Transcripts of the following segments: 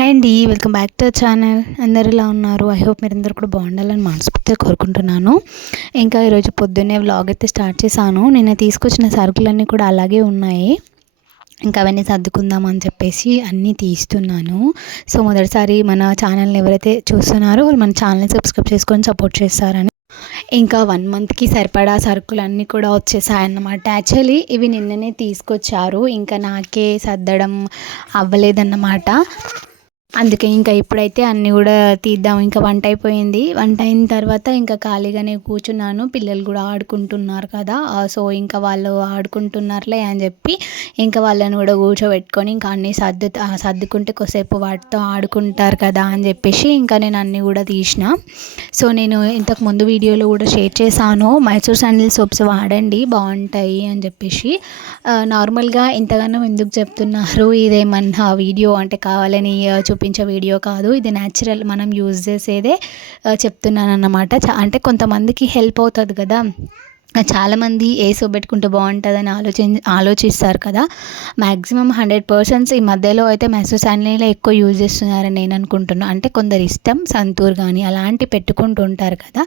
Hi అండి welcome back to channel అందరు ఇలా ఉన్నారు? ఐ హోప్ మీరు అందరూ కూడా బాగుండాలని మనస్ఫూర్తిగా కోరుకుంటున్నాను. ఇంకా ఈరోజు పొద్దున్నే వ్లాగ్ అయితే స్టార్ట్ చేశాను. నేను తీసుకొచ్చిన సరుకులన్నీ కూడా అలాగే ఉన్నాయి. ఇంకా అవన్నీ సర్దుకుందాం అని చెప్పేసి అన్నీ తీస్తున్నాను. సో మొదటిసారి మన ఛానల్ని ఎవరైతే చూస్తున్నారో వాళ్ళు మన ఛానల్ని సబ్స్క్రైబ్ చేసుకొని సపోర్ట్ చేస్తారని. ఇంకా వన్ మంత్కి సరిపడా సరుకులు అన్నీ కూడా వచ్చేసాయి అన్నమాట యాక్చువల్లీ ఇవి నిన్ననే తీసుకొచ్చారు. ఇంకా నాకే సర్దడం అవ్వలేదన్నమాట. అందుకే ఇంకా ఇప్పుడైతే అన్నీ కూడా తీద్దాం. ఇంకా వంట అయిపోయింది. వంట అయిన తర్వాత ఇంకా ఖాళీగానే కూర్చున్నాను. పిల్లలు కూడా ఆడుకుంటున్నారు కదా. సో ఇంకా వాళ్ళు ఆడుకుంటున్నారులే అని చెప్పి ఇంకా వాళ్ళని కూడా కూర్చోబెట్టుకొని ఇంకా అన్నీ సర్దు సర్దుకుంటే కొద్దిసేపు వాటితో ఆడుకుంటారు కదా అని చెప్పేసి ఇంకా నేను అన్నీ కూడా తీసిన. సో నేను ఇంతకు ముందు వీడియోలో కూడా షేర్ చేశాను. మైసూర్ శాండిల్ సోప్స్ వాడండి. బాగుంటాయి అని చెప్పేసి. నార్మల్గా ఇంతగానో ఎందుకు చెప్తున్నారు? ఇదేమన్నా వీడియో అంటే కావాలని చూపించే వీడియో కాదు. ఇది న్యాచురల్ మనం యూజ్ చేసేదే చెప్తున్నాను అన్నమాట అంటే కొంతమందికి హెల్ప్ అవుతుంది కదా. చాలామంది ఏ సోప్ పెట్టుకుంటే బాగుంటుందని ఆలోచి ఆలోచిస్తారు కదా. మ్యాక్సిమం హండ్రెడ్ పర్సెంట్స్ ఈ మధ్యలో అయితే మెసో శాండిల్ ఎక్కువ యూజ్ చేస్తున్నారని నేను అనుకుంటున్నాను అంటే కొందరు ఇష్టం సంతూర్ కానీ అలాంటి పెట్టుకుంటూ ఉంటారు కదా.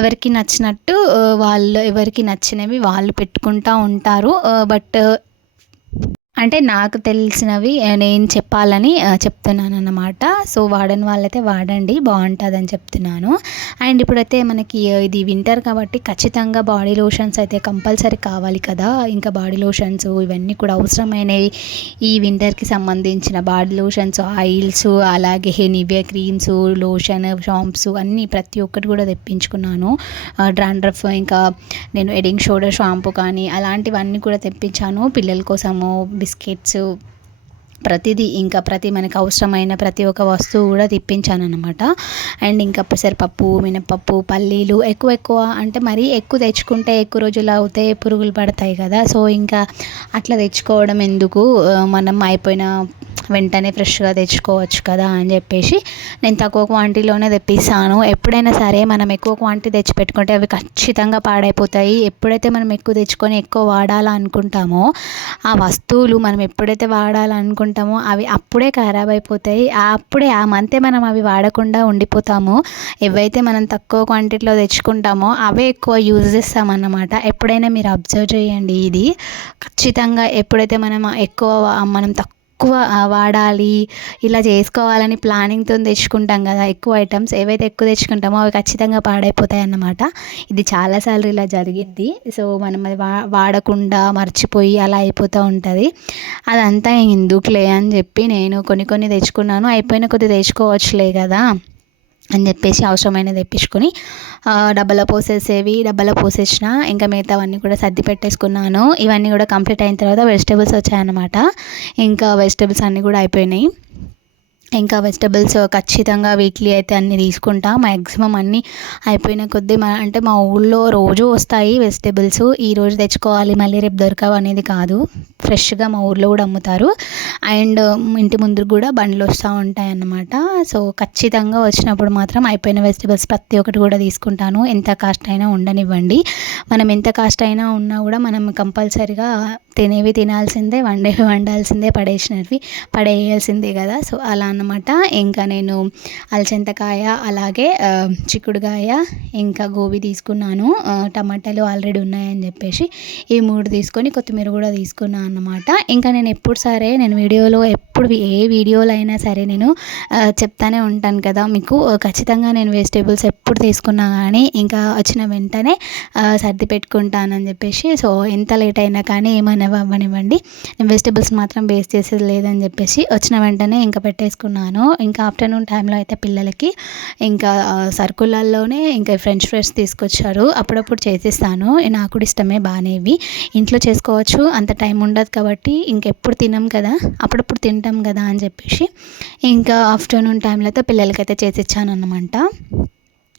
ఎవరికి నచ్చినట్టు వాళ్ళు ఎవరికి నచ్చినవి వాళ్ళు పెట్టుకుంటూ ఉంటారు. బట్ అంటే నాకు తెలిసినవి నేను చెప్పాలని చెప్తున్నాను అన్నమాట సో వాడని వాళ్ళైతే వాడండి బాగుంటుందని చెప్తున్నాను. అండ్ ఇప్పుడైతే మనకి ఇది వింటర్ కాబట్టి ఖచ్చితంగా బాడీ లోషన్స్ అయితే కంపల్సరీ కావాలి కదా. ఇంకా బాడీ లోషన్స్ ఇవన్నీ కూడా అవసరమైనవి. ఈ వింటర్కి సంబంధించిన బాడీ లోషన్స్ ఆయిల్స్ అలాగే నివియా క్రీమ్స్ లోషన్ షాంప్స్ అన్నీ ప్రతి ఒక్కటి కూడా తెప్పించుకున్నాను. డ్రాండ్రఫ్ ఇంకా నేను ఎడింగ్ షోల్డర్ షాంపూ కానీ అలాంటివన్నీ కూడా తెప్పించాను. పిల్లల కోసము బిస్కెట్స్ ప్రతిదీ ఇంకా ప్రతి మనకు అవసరమైన ప్రతి ఒక్క వస్తువు కూడా తెప్పించాను అనమాట అండ్ ఇంకా పెసరపప్పు మినపప్పు పల్లీలు ఎక్కువ ఎక్కువ అంటే మరీ ఎక్కువ తెచ్చుకుంటే ఎక్కువ రోజులు అవుతే పురుగులు పడతాయి కదా. సో ఇంకా అట్లా తెచ్చుకోవడం ఎందుకు? మనం అయిపోయిన వెంటనే ఫ్రెష్గా తెచ్చుకోవచ్చు కదా అని చెప్పేసి నేను తక్కువ క్వాంటిటీలోనే తెప్పిస్తాను. ఎప్పుడైనా సరే మనం ఎక్కువ క్వాంటిటీ తెచ్చి పెట్టుకుంటే అవి ఖచ్చితంగా పాడైపోతాయి. ఎప్పుడైతే మనం ఎక్కువ తెచ్చుకొని ఎక్కువ వాడాలనుకుంటామో ఆ వస్తువులు మనం ఎప్పుడైతే వాడాలనుకుంటామో అవి అప్పుడే ఖరాబ్ అయిపోతాయి. అప్పుడే ఆ మంతే మనం అవి వాడకుండా ఉండిపోతాము. ఏవైతే మనం తక్కువ క్వాంటిటీలో తెచ్చుకుంటామో అవే ఎక్కువ యూజ్ చేస్తామన్నమాట. ఎప్పుడైనా మీరు అబ్జర్వ్ చేయండి ఇది. ఖచ్చితంగా ఎప్పుడైతే మనం ఎక్కువ మనం తక్కువ ఎక్కువ వాడాలి ఇలా చేసుకోవాలని ప్లానింగ్తో తెచ్చుకుంటాం కదా ఎక్కువ ఐటమ్స్. ఏవైతే ఎక్కువ తెచ్చుకుంటామో అవి ఖచ్చితంగా పాడైపోతాయి అన్నమాట. ఇది చాలాసార్లు ఇలా జరిగింది సో మనం అది వా వాడకుండా మర్చిపోయి అలా అయిపోతూ ఉంటుంది. అదంతా ఎందుకులే అని చెప్పి నేను కొన్ని కొన్ని తెచ్చుకున్నాను. అయిపోయిన కొద్ది తెచ్చుకోవచ్చులే కదా. అని చెప్పేసి అవసరమైనది తెప్పించుకొని డబ్బాలో పోసేసేవి డబ్బాలో పోసేసిన ఇంకా మిగతావన్నీ కూడా సర్ది పెట్టేసుకున్నాను. ఇవన్నీ కూడా కంప్లీట్ అయిన తర్వాత వెజిటేబుల్స్ వచ్చాయన్నమాట. ఇంకా వెజిటేబుల్స్ అన్నీ కూడా అయిపోయినాయి. ఇంకా వెజిటబుల్స్ ఖచ్చితంగా వీక్లీ అయితే అన్నీ తీసుకుంటా. మ్యాక్సిమం అన్నీ అయిపోయిన కొద్దీ మా అంటే మా ఊళ్ళో రోజు వస్తాయి వెజిటేబుల్స్. ఈరోజు తెచ్చుకోవాలి మళ్ళీ రేపు దొరకవు అనేది కాదు. ఫ్రెష్గా మా ఊర్లో కూడా అమ్ముతారు. అండ్ ఇంటి ముందు కూడా బండ్లు వస్తూ ఉంటాయి అన్నమాట సో ఖచ్చితంగా వచ్చినప్పుడు మాత్రం అయిపోయిన వెజిటేబుల్స్ ప్రతి ఒక్కటి కూడా తీసుకుంటాను. ఎంత కాస్ట్ అయినా ఉండనివ్వండి. మనం ఎంత కాస్ట్ అయినా ఉన్నా కూడా మనం కంపల్సరిగా తినేవి తినాల్సిందే వండేవి వండాల్సిందే పడేసినవి పడేయాల్సిందే కదా. సో అలా అన్నమాట. ఇంకా నేను అలచంతకాయ అలాగే చిక్కుడుకాయ ఇంకా గోబీ తీసుకున్నాను. టమాటాలు ఆల్రెడీ ఉన్నాయని చెప్పేసి ఈ మూడు తీసుకొని కొత్తిమీర కూడా తీసుకున్నాను అన్నమాట. ఇంకా నేను ఎప్పుడు సరే నేను వీడియోలో ఎప్పుడు ఏ వీడియోలో అయినా సరే నేను చెప్తానే ఉంటాను కదా మీకు. ఖచ్చితంగా నేను వెజిటేబుల్స్ ఎప్పుడు తీసుకున్నా కానీ ఇంకా వచ్చిన వెంటనే సర్ది పెట్టుకుంటానని చెప్పేసి సో ఎంత లేట్ అయినా కానీ ఏమైనా అవ్వనివ్వండి నేను వెజిటేబుల్స్ మాత్రం వేస్ట్ చేసేది లేదని చెప్పేసి వచ్చిన వెంటనే ఇంకా పెట్టేసుకున్నాను ఇంకా ఆఫ్టర్నూన్ టైంలో అయితే పిల్లలకి ఇంకా సర్కులల్లోనే ఇంకా ఫ్రెంచ్ ఫ్రైస్ తీసుకొచ్చారు. అప్పుడప్పుడు చేసిస్తాను. నాకు కూడా ఇష్టమే బాగానేవి ఇంట్లో చేసుకోవచ్చు. అంత టైం ఉండదు కాబట్టి ఇంకెప్పుడు తినం కదా. అప్పుడప్పుడు తింటాం కదా అని చెప్పేసి ఇంకా ఆఫ్టర్నూన్ టైంలో అయితే పిల్లలకైతే చేసి ఇచ్చాను అనమాట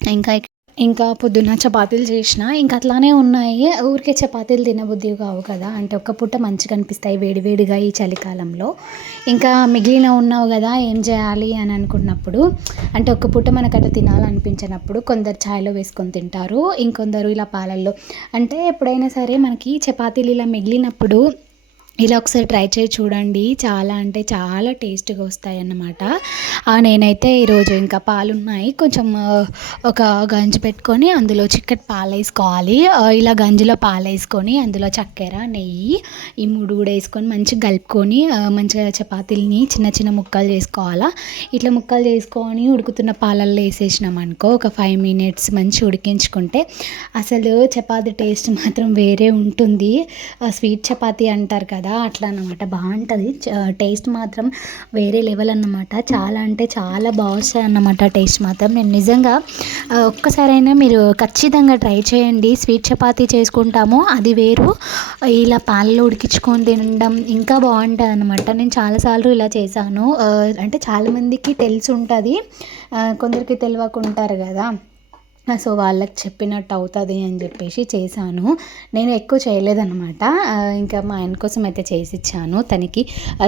ఇంకా ఇంకా పొద్దున్న చపాతీలు చేసిన ఇంకా అట్లానే ఉన్నాయి. ఊరికే చపాతీలు తినబుద్ధి కావు కదా. అంటే ఒక్క పూట మంచిగా అనిపిస్తాయి వేడివేడిగా ఈ చలికాలంలో. ఇంకా మిగిలిన ఉన్నావు కదా ఏం చేయాలి అని అనుకున్నప్పుడు అంటే ఒక్క పూట మనకు అట్లా తినాలనిపించినప్పుడు కొందరు ఛాయ్లో వేసుకొని తింటారు. ఇంకొందరు ఇలా పాలల్లో. అంటే ఎప్పుడైనా సరే మనకి చపాతీలు ఇలా మిగిలినప్పుడు ఇలా ఒకసారి ట్రై చేసి చూడండి. చాలా అంటే చాలా టేస్ట్గా వస్తాయి అన్నమాట నేనైతే ఈరోజు ఇంకా పాలు ఉన్నాయి కొంచెం ఒక గంజి పెట్టుకొని అందులో చిక్కటి పాలు వేసుకోవాలి ఇలా గంజిలో పాలు వేసుకొని అందులో చక్కెర నెయ్యి ఈ మూడు కూడా వేసుకొని మంచిగా కలుపుకొని మంచిగా చపాతీలని చిన్న చిన్న ముక్కలు చేసుకోవాలా. ఇట్లా ముక్కలు చేసుకొని ఉడుకుతున్న పాలల్లో వేసేసినాం అనుకో ఒక ఫైవ్ మినిట్స్ మంచిగా ఉడికించుకుంటే అసలు చపాతీ టేస్ట్ మాత్రం వేరే ఉంటుంది. స్వీట్ చపాతీ అంటారు కదా కదా అట్లా అనమాట బాగుంటుంది టేస్ట్ మాత్రం వేరే లెవెల్ అన్నమాట. చాలా అంటే చాలా బాగుంటుంది అన్నమాట టేస్ట్ మాత్రం. నేను నిజంగా ఒక్కసారైనా మీరు ఖచ్చితంగా ట్రై చేయండి. స్వీట్ చపాతి చేసుకుంటాము. అది వేరు. ఇలా పాలలో ఉడికించుకొని తినడం ఇంకా బాగుంటుంది అనమాట నేను చాలాసార్లు ఇలా చేశాను. అంటే చాలామందికి తెలిసి ఉంటుంది. కొందరికి తెలియకుంటారు కదా. సో వాళ్ళకి చెప్పినట్టు అవుతుంది అని చెప్పేసి చేశాను. నేను ఎక్కువ చేయలేదన్నమాట. ఇంకా మా ఆయన కోసం అయితే చేసి ఇచ్చాను తనకి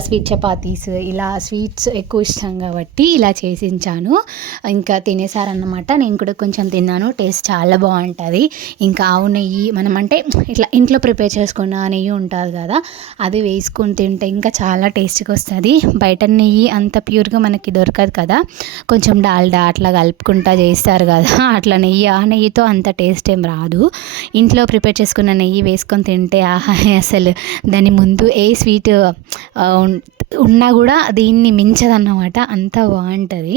స్వీట్ చపాతీస్ ఇలా స్వీట్స్ ఎక్కువ ఇష్టం కాబట్టి ఇలా చేసించాను. ఇంకా తినేసారన్నమాట నేను కూడా కొంచెం తిన్నాను. టేస్ట్ చాలా బాగుంటుంది. ఇంకా ఆవు నెయ్యి మనం అంటే ఇట్లా ఇంట్లో ప్రిపేర్ చేసుకున్న నెయ్యి ఉంటుంది కదా అది వేసుకుని తింటే ఇంకా చాలా టేస్ట్గా వస్తుంది. బయట నెయ్యి అంత ప్యూర్గా మనకి దొరకదు కదా కొంచెం డాల్డా అట్లా కలుపుకుంటా చేస్తారు కదా అట్లా నెయ్యి. ఆ నెయ్యితో అంత టేస్ట్ ఏం రాదు. ఇంట్లో ప్రిపేర్ చేసుకున్న నెయ్యి వేసుకొని తింటే ఆహా అసలు దాని ముందు ఏ స్వీట్ ఉన్నా కూడా దీన్ని మించదన్నమాట. అంత బాగుంటుంది.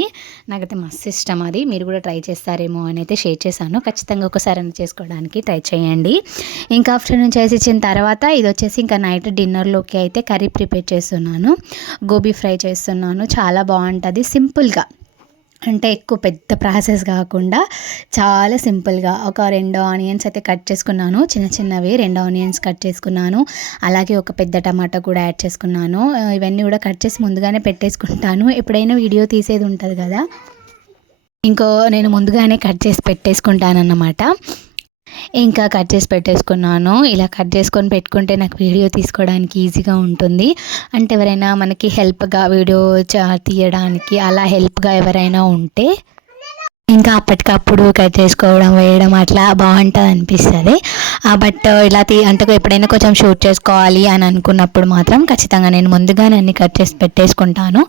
నాకైతే మస్తు ఇష్టం అది. మీరు కూడా ట్రై చేస్తారేమో అని అయితే షేర్ చేశాను. ఖచ్చితంగా ఒకసారి చేసుకోవడానికి ట్రై చేయండి. ఇంకా ఆఫ్టర్నూన్ చేసి ఇచ్చిన తర్వాత ఇది వచ్చేసి ఇంకా నైట్ డిన్నర్లోకి అయితే కర్రీ ప్రిపేర్ చేస్తున్నాను. గోబీ ఫ్రై చేస్తున్నాను. చాలా బాగుంటుంది. సింపుల్గా. అంటే ఎక్కువ పెద్ద ప్రాసెస్ కాకుండా చాలా సింపుల్గా ఒక రెండు ఆనియన్స్ అయితే కట్ చేసుకున్నాను. చిన్న చిన్నవి రెండు ఆనియన్స్ కట్ చేసుకున్నాను. అలాగే ఒక పెద్ద టమాటా కూడా యాడ్ చేసుకున్నాను. ఇవన్నీ కూడా కట్ చేసి ముందుగానే పెట్టేసుకుంటాను. ఎప్పుడైనా వీడియో తీసేది ఉంటుంది కదా? ఇంకో నేను ముందుగానే కట్ చేసి పెట్టేసుకుంటాను అన్నమాట ఇంకా కట్ చేసి పెట్టేసుకున్నాను. ఇలా కట్ చేసుకొని పెట్టుకుంటే నాకు వీడియో తీసుకోవడానికి ఈజీగా ఉంటుంది. అంటే ఎవరైనా మనకి హెల్ప్గా వీడియో తీయడానికి అలా హెల్ప్గా ఎవరైనా ఉంటే ఇంకా అప్పటికప్పుడు కట్ చేసుకోవడం వేయడం అట్లా బాగుంటుంది అనిపిస్తుంది. బట్ ఇలా తీ అంటే ఎప్పుడైనా కొంచెం షూట్ చేసుకోవాలి అని అనుకున్నప్పుడు మాత్రం ఖచ్చితంగా నేను ముందుగానే అన్ని కట్ చేసి పెట్టేసుకుంటాను.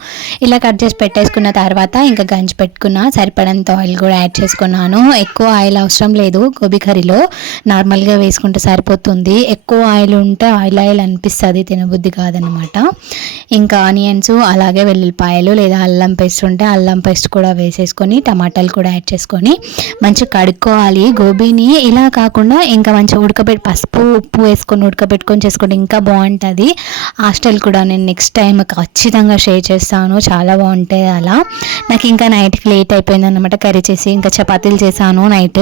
ఇలా కట్ చేసి పెట్టేసుకున్న తర్వాత ఇంకా గంజి పెట్టుకున్న సరిపడంత ఆయిల్ కూడా యాడ్ చేసుకున్నాను. ఎక్కువ ఆయిల్ అవసరం లేదు గోబీ కర్రీలో. నార్మల్గా వేసుకుంటే సరిపోతుంది. ఎక్కువ ఆయిల్ ఉంటే ఆయిల్ ఆయిల్ అనిపిస్తుంది తినబుద్ధి కాదనమాట. ఇంకా ఆనియన్స్ అలాగే వెల్లుల్లిపాయలు లేదా అల్లం పేస్ట్ ఉంటే అల్లం పేస్ట్ కూడా వేసేసుకొని టమాటాలు కూడా యాడ్ చేసుకొని మంచిగా కడుక్కోవాలి. గోబీని ఇలా కాకుండా ఇంకా మంచిగా ఉడకబెట్టి పసుపు ఉప్పు వేసుకొని ఉడకబెట్టుకొని చేసుకుంటే ఇంకా బాగుంటుంది. హాస్టల్ కూడా నేను నెక్స్ట్ టైం ఖచ్చితంగా షేర్ చేస్తాను. చాలా బాగుంటుంది అలా. నాకు ఇంకా నైట్కి లేట్ అయిపోయింది అనమాట కర్రీ చేసి ఇంకా చపాతీలు చేశాను నైట్.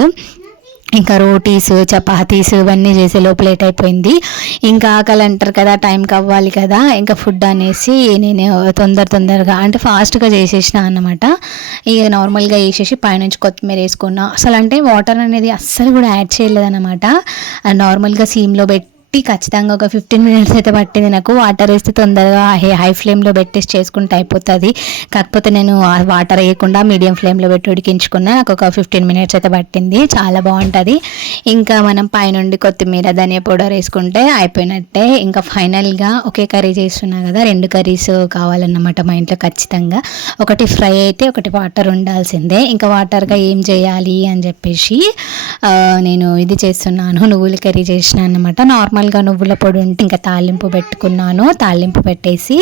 ఇంకా రోటీస్ చపాతీస్ ఇవన్నీ చేసే లోపల లేట్ అయిపోయింది. ఇంకా ఆకలి అంటారు కదా టైంకి అవ్వాలి కదా ఇంకా ఫుడ్ అనేసి నేను తొందర తొందరగా అంటే ఫాస్ట్గా చేసేసిన అనమాట ఇక నార్మల్గా వేసేసి పైనుంచి కొత్తిమీర వేసుకున్నా. అసలు అంటే వాటర్ అనేది అస్సలు కూడా యాడ్ చేయలేదన్నమాట. నార్మల్గా సీమ్లో పెట్టి పెట్టి ఖచ్చితంగా ఒక ఫిఫ్టీన్ మినిట్స్ అయితే పట్టింది. నాకు వాటర్ వేస్తే తొందరగా హే హై ఫ్లేమ్లో పెట్టేసి చేసుకుంటే అయిపోతుంది. కాకపోతే నేను వాటర్ వేయకుండా మీడియం ఫ్లేమ్లో పెట్టి ఉడికించుకున్నా. నాకు ఒక ఫిఫ్టీన్ మినిట్స్ అయితే పట్టింది. చాలా బాగుంటుంది. ఇంకా మనం పైనుండి కొత్తిమీర ధనియా పౌడర్ వేసుకుంటే అయిపోయినట్టే. ఇంకా ఫైనల్గా ఒకే కర్రీ చేస్తున్నా కదా రెండు కర్రీస్ కావాలన్నమాట మా ఇంట్లో ఖచ్చితంగా. ఒకటి ఫ్రై అయితే ఒకటి వాటర్ ఉండాల్సిందే. ఇంకా వాటర్గా ఏం చేయాలి అని చెప్పేసి నేను ఇది చేస్తున్నాను. నువ్వుల కర్రీ చేసిన అనమాట నార్మల్ నార్మల్గా నువ్వుల పొడి ఉంటే ఇంకా తాలింపు పెట్టుకున్నాను. తాలింపు పెట్టేసి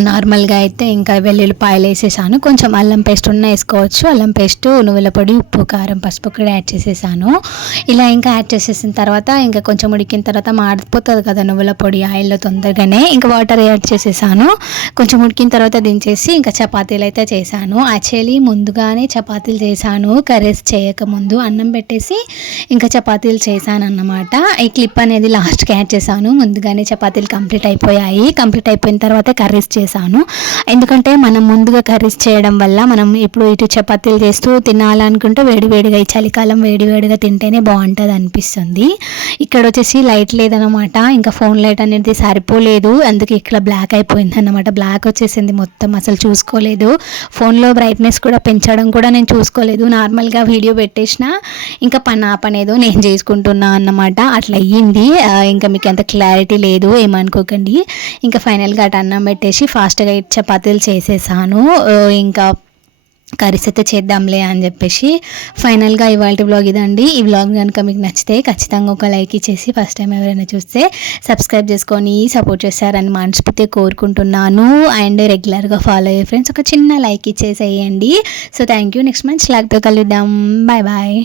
నార్మల్గా అయితే ఇంకా వెల్లుల్లిపాయలు వేసేసాను. కొంచెం అల్లం పేస్ట్ ఉన్న వేసుకోవచ్చు. అల్లం పేస్ట్ నువ్వుల పొడి ఉప్పు కారం పసుపు కూడా యాడ్ చేసేసాను. ఇలా ఇంకా యాడ్ చేసేసిన తర్వాత ఇంకా కొంచెం ఉడికిన తర్వాత మాడిపోతుంది కదా నువ్వుల పొడి ఆయిల్లో తొందరగానే. ఇంకా వాటర్ యాడ్ చేసేసాను. కొంచెం ఉడికిన తర్వాత దించేసి ఇంకా చపాతీలు అయితే చేశాను. యాక్చువల్లీ ముందుగానే చపాతీలు చేశాను. కర్రీస్ చేయకముందు అన్నం పెట్టేసి ఇంకా చపాతీలు చేశాను అన్నమాట ఈ క్లిప్ అనేది లాస్ట్కి యాడ్ చేశాను. ముందుగానే చపాతీలు కంప్లీట్ అయిపోయాయి. కంప్లీట్ అయిపోయిన తర్వాత కర్రీస్ చేశాను. ఎందుకంటే మనం ముందుగా కర్రీస్ చేయడం వల్ల మనం ఇప్పుడు ఇటు చపాతీలు చేస్తూ తినాలనుకుంటే వేడివేడిగా ఈ చలికాలం వేడివేడిగా తింటేనే బాగుంటుంది అనిపిస్తుంది. ఇక్కడ వచ్చేసి లైట్ లేదనమాట ఇంకా ఫోన్ లైట్ అనేది సరిపోలేదు. అందుకే ఇక్కడ బ్లాక్ అయిపోయింది అనమాట బ్లాక్ వచ్చేసింది మొత్తం అసలు చూసుకోలేదు. ఫోన్లో బ్రైట్నెస్ కూడా పెంచడం కూడా నేను చూసుకోలేదు. నార్మల్గా వీడియో పెట్టేసిన ఇంకా పని ఆ పని ఏదో నేను చేసుకుంటున్నా అన్నమాట. అట్లా అయ్యింది. ఇంకా మీకు అంత క్లారిటీ లేదు. ఏమనుకోకండి. ఇంకా ఫైనల్గా అటు అన్నం పెట్టేసి ఫాస్ట్గా చపాతీలు చేసేసాను. ఇంకా కర్రీస్ అయితే చేద్దాంలే అని చెప్పేసి ఫైనల్గా ఇవాళ బ్లాగ్ ఇదండి. ఈ బ్లాగ్ కనుక మీకు నచ్చితే ఖచ్చితంగా ఒక లైక్ ఇచ్చేసి ఫస్ట్ టైం ఎవరైనా చూస్తే సబ్స్క్రైబ్ చేసుకొని సపోర్ట్ చేస్తారని మనస్ఫూర్తి కోరుకుంటున్నాను. అండ్ రెగ్యులర్గా ఫాలో అయ్యే ఫ్రెండ్స్ ఒక చిన్న లైక్ ఇచ్చేసేయండి. So thank you. Next month స్లాగ్తో కలుద్దాం. Bye bye.